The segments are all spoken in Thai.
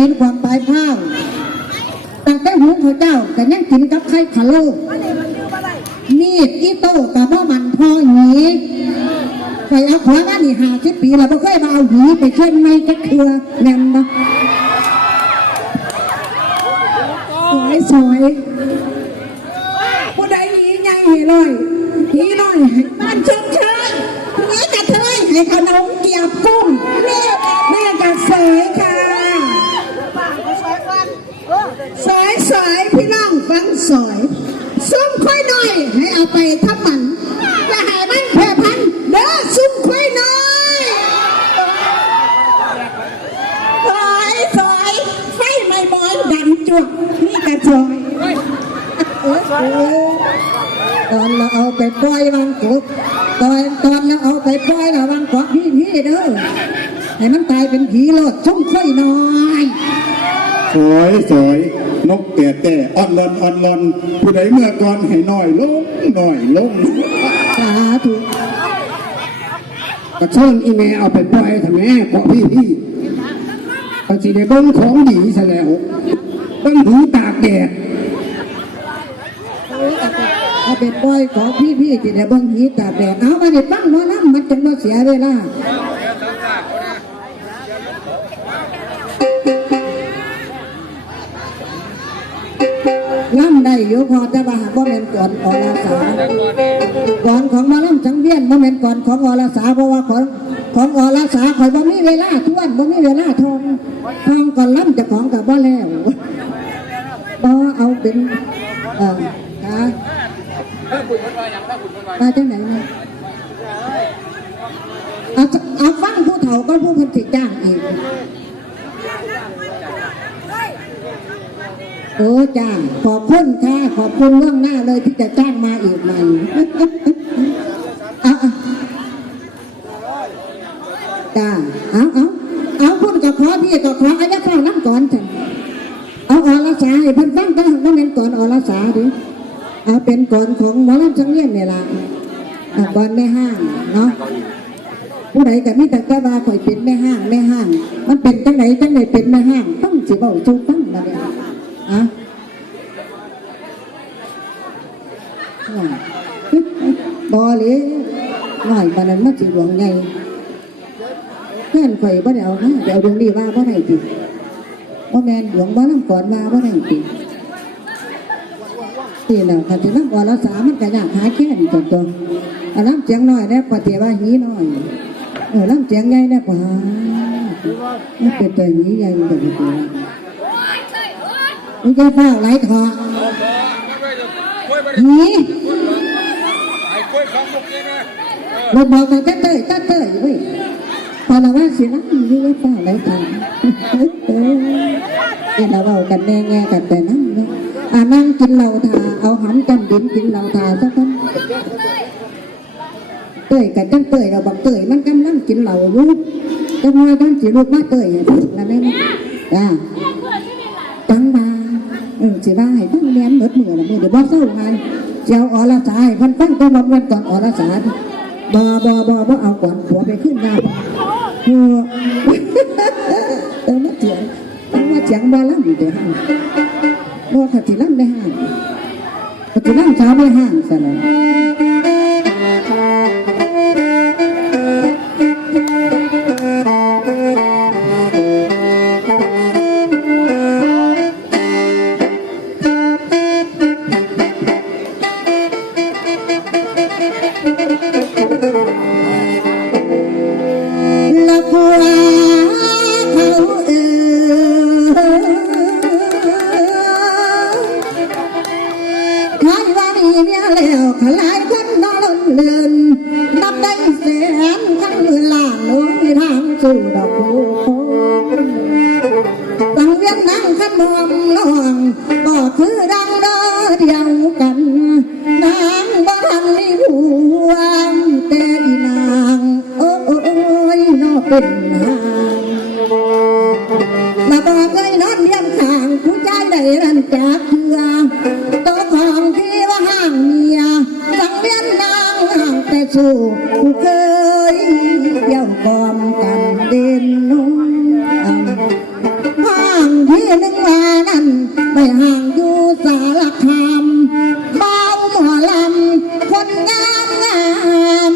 ปีนความตายพ้าวตั้งแต่หูเขาเจ้าแต่ยังกินกับไข่ขะโลมีดอีโต้กับพ่อมันพอหนีไปเอาขวามานี่50 ปีแล้วไม่เคยมาเอาหีไปเช่นไม่จะเครือแน่นนะสวยผู้ใดหีใหญ่เลยหีน้อยบ้านเชิญนี่กระเทยให้ขนมเกี๊ยวกุ้งแม่กระเสยค่ะสอยพี่น้องฟังสอยซุ้มค่อยหน่อยให้เอาไปทับมันอย่าให้มันแพร่พันเด้อซุ้มค่อยหน่อยสอยไฟไม่บอยดันจวกนี่กระจอยตอนเราเอาไปปล่อยวางกบตอนเราเอาไปปล่อยระวังกบพี่เด้อให้มันตายเป็นผีโลดชุ่มค่อยน้อยสวยนกแต่อ่อนลอนผู้ใดเมื่อก่อนให้น้อยลงสาธุกระเชิญอีเมเอาไปปล่อยทำไมเพราะพี่ปฏิเดี๋ยวเบิ้งของดีซะแล้วเบิ้งหูตากแดดเอาเป็นบอยของพี่ที่ได้บังหีตาแดดเอามาได้ปั้งน้ำมันจะมาเสียเวลาล่ำได้อยู่พอจะมาหาบ่แม่นก่อนอรสาก่อนของมาล่ำสังเวียนบ่แม่นก่อนของอรสาเพราะว่าของอรสาคอยบ่มีเวลาทวนบ่มีเวลาทองก่อนล่ำจะของกับบ่แล้วบ่เอาเป็นมาจากไหนเนี่ยเอาฟังผู้เฒ่าก็ผู้คนติดจ้างอีกจ้างขอบคุณค่ะขอบคุณล่วงหน้าเลยที่จะจ้างมาอีกใหม่จ้าเอาคุณกับขอพี่กับขออายะฟังน้ำก่อนฉันเอาอรสาให้เพิ่นฟังก็ต้องเป็นก่อนอรสาดิเอาเป็นก่อนของหมอลำสังเวียนเนี่ยล่ะก่อนแม่ห้างเนาะผู้ใดกับมิตรแก้วาคอยเป็นแม่ห้างมันเป็นจังไหนเป็นแม่ห้างต้องสิบอกชูตั้งนะเนี่ยบอเลยหน่อยบันนั้นมันสิหลวงไงเพื่อนข่อยบ่ได้เอานะเดี๋ยวดวงดีว่าบ่ได้ติบ่แมนหลวงบ่ลำก่อนว่าบ่ได้ติที่เราคันที่น้ำวรสามันก็ยากหาแค่นี้ตัวน้ำเจียงน้อยเนี่ยปฏิว่าหีน้อยน้ำเจียงใหญ่เนี่ยกว่ามันเป็นตัวหีใหญ่แบบนี้มันจะฟ้าไหลถอหีเราบอกกันเต้ยเว้ยพอเราว่าสินะนี่ว่าฟ้าไหลถอที่เราเอากันแง่กันแต่นั้นเนี่ยนั่งกินเหล้าทาเอาหำจำดินกินเหล้าทาสักคนเตยกันจังเตยเราบอกเตยมันกำลังกินเหล้าลูกจังว่าตั้งจีลูกมาเตยนั่นเองจังมาสิว่าให้ตั้งแย้มเบิดมือละมือเดี๋ยวบอกเศร้างานเจ้าอรสาให้พันต้องวันก่อนอรสาบ่เอาก่อนหัวไปขึ้นยาหัวมาเจียงบ่ล่ำอยู่เดี๋ยวบ่ขัดที่ล่ำได้ห้างขัดที่ล่ำเช้าได้ห้างซะเลยขลายคนนอนเลื่อนนับได้แสนขั้นมือล้านหนุ่ยทางสู่ดอกโพสังเวียนนั่งขนมน้องก็คือดังเดียวกันนางบ้านในหัวแต่อีนางโอ้ยนอเป็นหางมาบอกเลยนอนเลี้ยงข้างผู้ใจได้รันจากเถื่อตัวของที่ว่าห้างเมียสังเวียนนางห่างแต่สู่ผู้เคยเดี่ยวกอมกันเด่นนุ่งห้าง ห่างอยู่สารคามเมาหมอลำคนงามงาม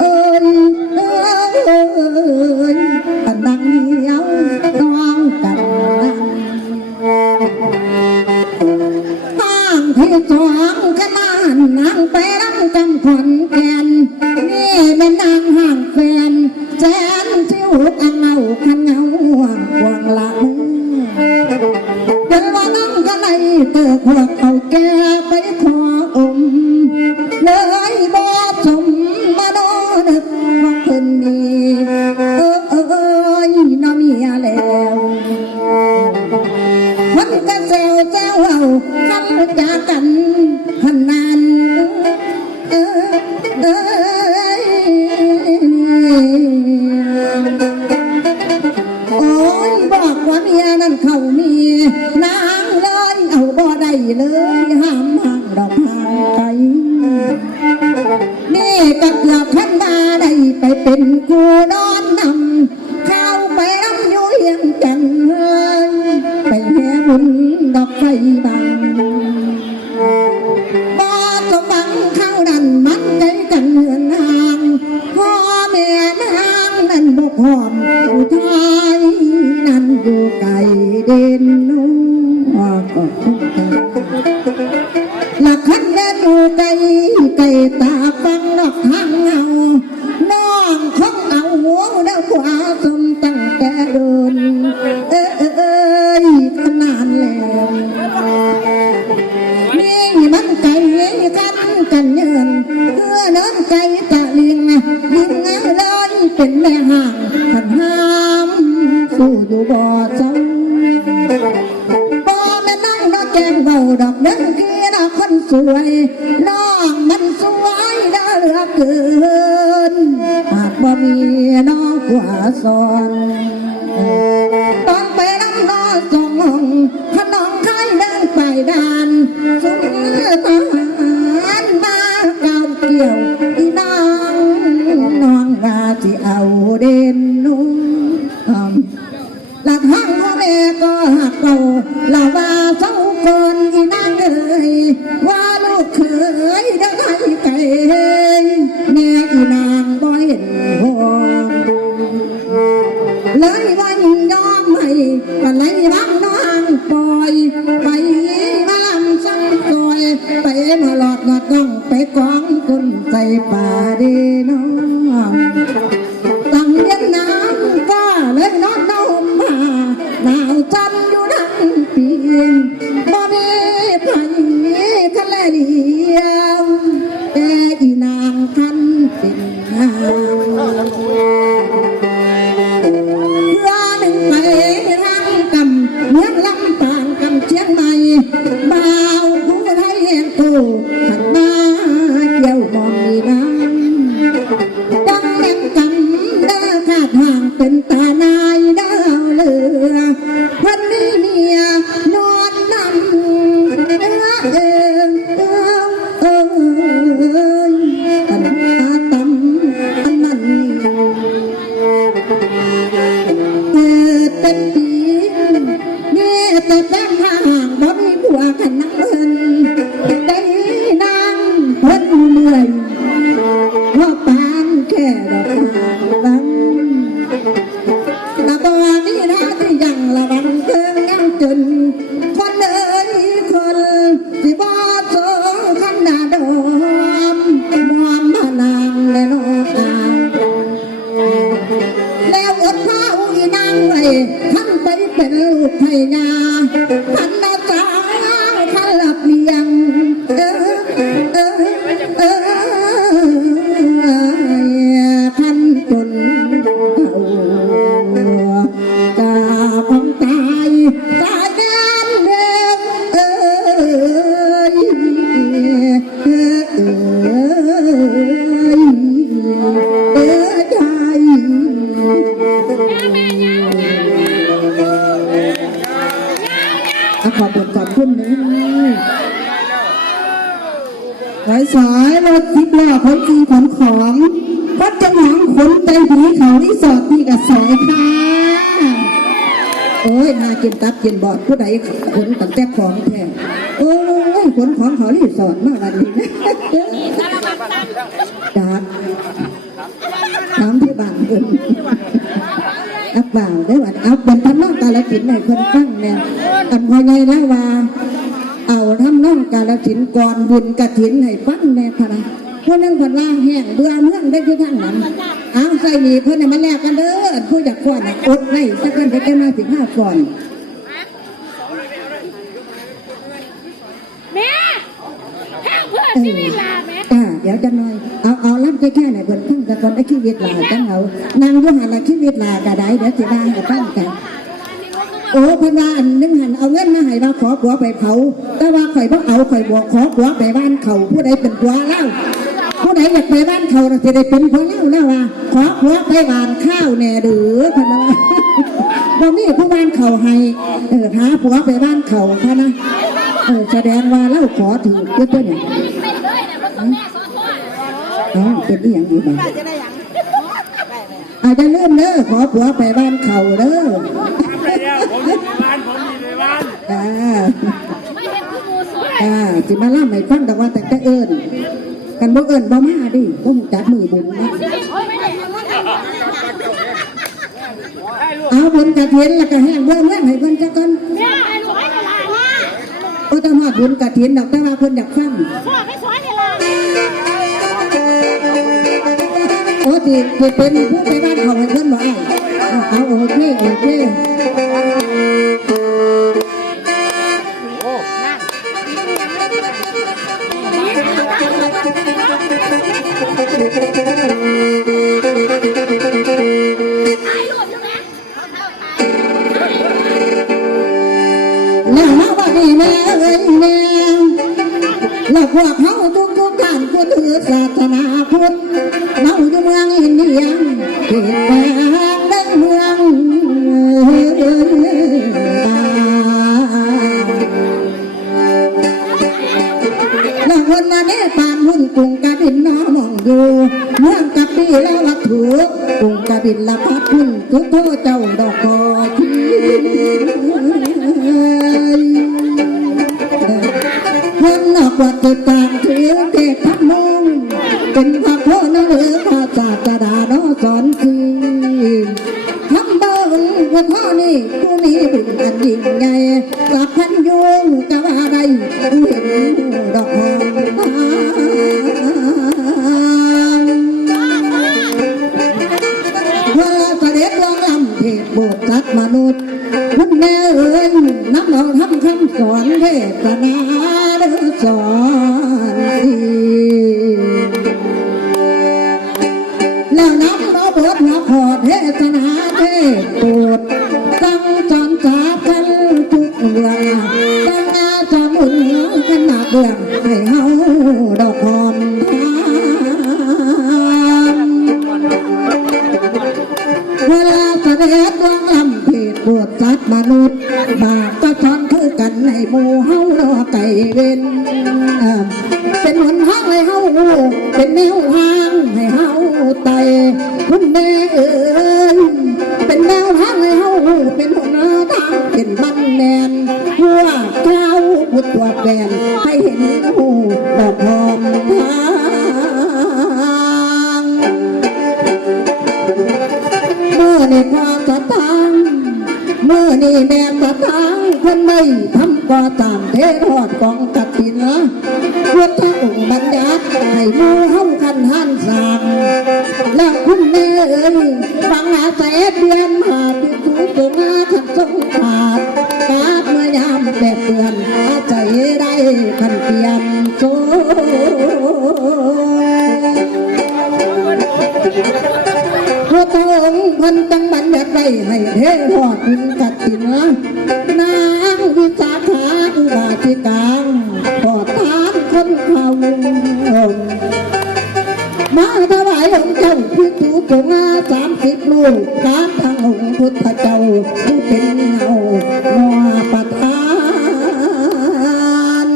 เอ้ยอันดังเดียวน้องกันห้างที่สองกันนานนางไปรังจำขอนแก่นนี่เป็นนางห่างแฟนแสนที่หุบอังเอาขันเงาห่วงละเป็นว่านั่งกันในเตือกหัวเขาแก่ไปขออมเลยบอสมมาโดนว่าเพิ่นมีน้ำเมียแล้วมันก็เซลเจ้าเอาคันจากกันขนาดโอ้ยบอกว่าเมียนั่นเขามีนางเลยเอาบ่ได้เลยห้ามห่างดอกห่างไกลนี่ก็เกือบขันมาได้ไปเป็นกูนอนนำเข้าไปรำอยู่เฮียงกันเลยไปแห่บุญดอกไฟบางบ่สมบังเข้าดันมันใจกันเหมือนนางพ่อแม่นางนั่นบ่พร้อมผู้ชายนั่นอยู่ไกลเด่นนู้ก็ทุกข์ละคันเดินอยู่ไกลไกลตาฟังนอกทางเงาน้องคงเอาหัวเด้อขวาสมตั้งแต่เดินขนาดแล้วนี่มันไกลกันเยินเพื่อเนินไกลตะลิงเลยเป็นแม่ห่างขันห้ามสู้อยู่บ่อเจ้าบ่แม่นั่งดอกแกงเบาดอกเดินขี้ดอกคนสวยน้องมันสวยน่าเหลือเกินหากบ่มีน้องขวาซ้อนตอนไปน้ำน้อสองห้องขนมไข่เดินไปด่านสุนทานมาเก่าเกี่ยวอีนางน้องราที่เอาเด่นนุ่งหลักห้างพ่อแม่ก็หักเก่าละว่าเจ้าคนอีนางเอ่ยว่าลูกเคยได้ไก่แม่อีนางบ่เห็นหัวเลยว่ายินยอมให้กันเลยบ้างน้องปล่อยไปมาลำสั่งซอยไปมาหลอดมาต้องไปกองคนใจป่าดีน้องตั้งเย็นน้ำก็เลยนอนน้มมาหนาวจันอยู่ทั้งปีบ่มีไผ่ทะเลเลียวแต่อีนางคันเป็นนางไปทางกำเมืองลำปางกำเชียงใหม่บ่าวผู้ไทยเองกูขันมาเกี่ยวมองมีน้ำดังแหลมกำเด้อขาดห่างเป็นตานายดาวเลือวันนี้เมียนอนนำอันอาตำอันนั้นเป็นปีนี่แต่แฟนห่างบ่มีผัวกันนั่งเอินได้นั่งเพิ่นเหนื่อยว่าปานแค่ดอกบังละบ่มีหน้าที่ยังละบังเกินยังจนคนเอ้ยคนที่บ่โซขันดาดอมมอมมานางและนอกาแล้วอดผ้าอีนางไว้ท่านไปเป็นลูกไผ่ยาท่านนาจาท่านหลับเลี้ยงท่านจนกาของตายแน่นเดิมใจขอบคุณขอบคุณนะสายรถทิพย์ล้อขนสิ่งขนของวัดจังหวังขนใจผีเขารีสอร์ทที่กระแสค่ะ โอ้ยหากินตับกินบอดผู้ใดขนตั้งแต่ของแท้โอ้ยขนของเขารีสอร์ทมาวันนี้นะจัดถามที่บ้านเพิ่นอับบ่าวได้ว่าเอาเป็นทำน้องกาลสินธุ์ให้เพิ่นฟังเนี่ยอันพอใหญ่แล้วว่าเอาทำน้องกาลสินธุ์ก่อนบุญกฐินให้ฟังแน่ค่ะนะพวกนั่งคนล่างแห้งเบื่อเมืองได้ที่ทางนั้นเอาใส่หนีเพิ่นมาแลกกันเด้อผู้อยากฟ้อนอดให้สักกันไปแค่มา15ฟ้อนแม่แห้งเพื่อนชีวิตลาแม่ เดี๋ยวจะหน่อยเอารับแค่ไหนเพิ่นฟังแต่ก่อนไอ้ชีวิตลาจังเอานางอยู่หันละชีวิตลากระไดเดี๋ยวสิได้ให้ฟังกันโอ้เพิ่นว่าอันนึงหันเอาเงินมาให้มาขอผัวไปเผาแต่ว่าข่อยบ่เอาข่อยบอกขอผัวไปบ้านเขาผู้ใดเป็นผัวเล่าผู้ใดอยากไปบ้านเขาเราจะได้เป็นผัวเล่าแล้วว่าขอผัวไปบ้านข้าวแน่หรือเพิ่นว่าบ่มีผู้บ้านเขาให้หาผัวไปบ้านเขาเท่านะแสดงว่าเล่าขอถึงเยอะๆเนี่ยเป็นอีหยังอยู่บ้างอาจจะเริ่มเด้อขอผัวไปบ้านเขาเด้อผมมีบ้านสิมาล่าไม่ฟังแต่ว่าแต่เอิญกันบ่เอิญบ่มาดิต้องจัดมือบุญนะเอาบุญกระเทียนแล้วก็แห้งเบื่อเมื่อให้เพิ่นจักกันโอ้ตมาบุญกระเทียนดอกแต่ว่าเพิ่นอยากฟังโอ้ที่เป็นผู้ไปบ้านเขาให้เพิ่นบ่เอาโอเคแล้วมาว่านี่แม่เอ้ยแม่แล้วพวกเขาทุกท่านผู้ถือศาสนาพุทธเราอยู่เมืองอินเดียเขตแดงดังเมืองแล้วคนมาเนปาลหุ่นกรุงกบินน้อมองอยู่เมืองกับปีแล้ววัตถุกรุงกบินละพัดหุ่นทุกโทเจ้าดอกคอที่คนนอกวัดจุดต่างถือเทศทับมงเป็นพระโพนหรือพระศาสดาโนสอนสีทำเบิ้งว่าพ่อนี่ผู้นี้บุญอันยิ่งใหญ่สักพันยุงกะว่าใดเห็นดอกหอมเวลาเสด็จลงลำเทศโบสถ์สัตว์มนุษย์คุณแม่เอ๋ยนับเอาทำคำสอนเทศนาเด้อสอนแล้วนับเอาบทมาขอเทศนาเทศโปรดตั้งจอนสาพันทุกเรื่องตั้งอาจารย์อุ่นขนาดเรื่องให้เฮาดอกหอมเวลาเสด็จลงลำเทศโปรดสัตว์มนุษย์บาปก็ช้อนคือกันให้หมู่เฮารอไก่เว้นเป็นหนทางให้เฮาเป็นแนวทางให้เฮาไต่คุณแม่เอ๋ยเป็นแนวทางให้เฮาเป็นหนทางเป็นบันแมนหัวเจ้าพุทธตัวแบนให้เห็นหูดอกหอมทางเมื่อในความสตางเมื่อนี่แม่สตางคนไม่ทำก่อตามเททอดกองกฐินนะพุทธองค์บัญญัติให้หมู่เฮาคันหันสามแล้วคุณแม่เอ๋ยฟังอาศัยเดือนมาพิสูจน์ตัวงาขันทรงขาดกาบเมื่อยามแบบเดือนอาศัยได้ขันเตียมโซพระองค์พันจังบัญญัติไว้ให้เททอดคุณกฐินนะนางวิสาขาอุบาสิกาขอทานคนเขามาถวายองค์เจ้าพิจูจงอา30 ลูกกราบทางองค์พุทธเจ้าผู้เป็นเงามัวประทาน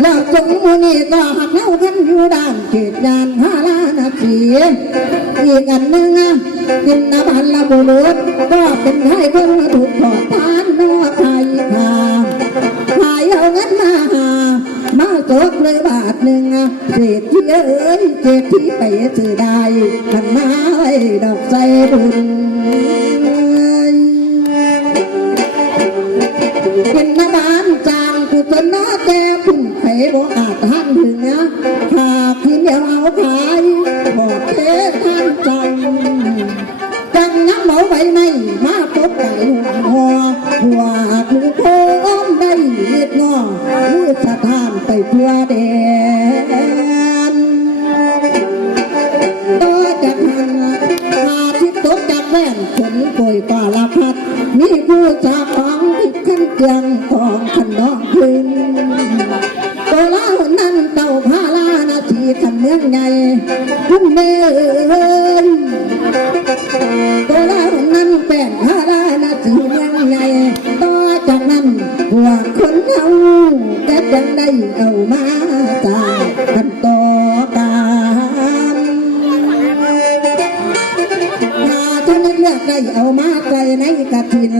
แล้วจงมุนีก็หักเงา กันอยู่ด้านเขตยานพาราณสีอีกอันหนึ่งกินน้ำมันละบุรุษก็เป็นไทยเพิ่งถูกถอดทานนอไทยขายเอาเงินมาจกเลยบาทหนึ่งเศรษฐีเอ้ยเศรษฐีไปซื้อได้ขันไม้ดอกใจบุญกินน้ำมันจางกุศลน้อแก่คุณไผ่บ่อาจทันถึงหากคืนเดียวเอาขายหอดเทท่านจังน้ำเหมาใบในมาพบไก่หัวคือโค้งได้เลียดงอมือสะท้านไปทั่วแดนต่อจากนั้นอาทิตย์ตกจากแว่นฝนโปรยป่าละพัดมีผู้จากของที่ขั้นเกียงของขันน้องคืนตัวเล่านั้นเต่าพาลานาทีขันเมืองใหญ่คุณเมย์ตัวเล่านั้นแป้งพาลานาทีเมืองใหญ่ต่อจากนั้นพวกคนเอาแกยังได้เอามาจากกันต่อกันถ้าจะนึกเลือกได้เอามาใจในกระถิน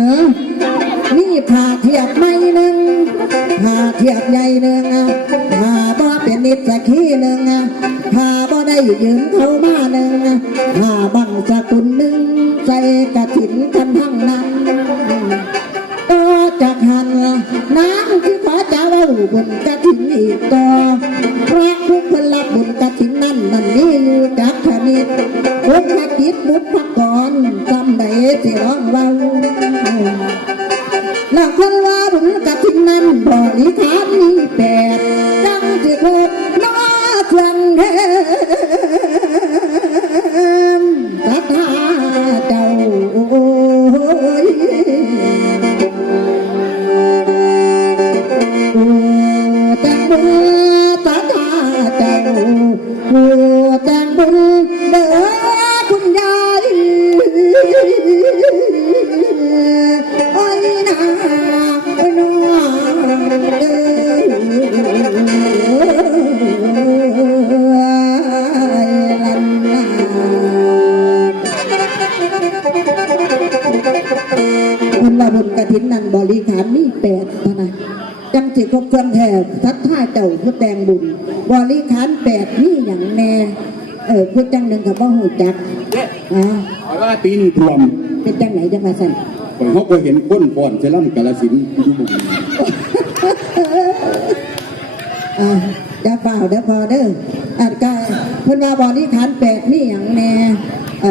นี่ผ่าเทียบไม่หนึ่งผ่าเทียบใหญ่หนึ่งผ่าบ่เป็นนิดสักขี้หนึ่งผ่าบ่ได้ยืมเข้ามาหนึ่งผ่าบังสกุลหนึ่งใจกระถินกันทั้งนั้นต่อจากหันน้ำที่ขอจะว่าบุญกระถินอีกต่อพระทุกคนรับบุญกระถินนั่นนี่อยู่จากขณิตบุญพระกิจบุญพระกรจำได้ที่ร้องเราหลักคนว่าบุญกระถินนั้นบริขารมีแปดจังสิโคกน้อเชียงเทมสัทธาเจ้าแต่งบุญสัทธาเจ้าแต่งบุญเด้อคุณยายโอ้ยนาน้องคนว่าบุญกฐินนั้นบริขารมีแปดเท่านั้นจังสิครบเครื่องแทบสัทธาเจ้าคือแต่งบุญบริขารแปดนี่อย่างแน่พูดจังหนึ่งกับว่าหูจักว่าปีนี้ท่วมเป็นจังไหนจังมาสั่นเขาก็เห็นก้นบ่อนเซรั่มกาลสินอยู่หมดเดี๋ยวเปล่าเดี๋ยวพอเด้อก็เพิ่นว่าบริขารแปดนี่อย่างแน่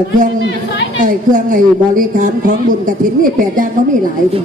เครื่องไอ้บริขารของบุญกฐินนี่แปดอย่างก็มีหลายดิ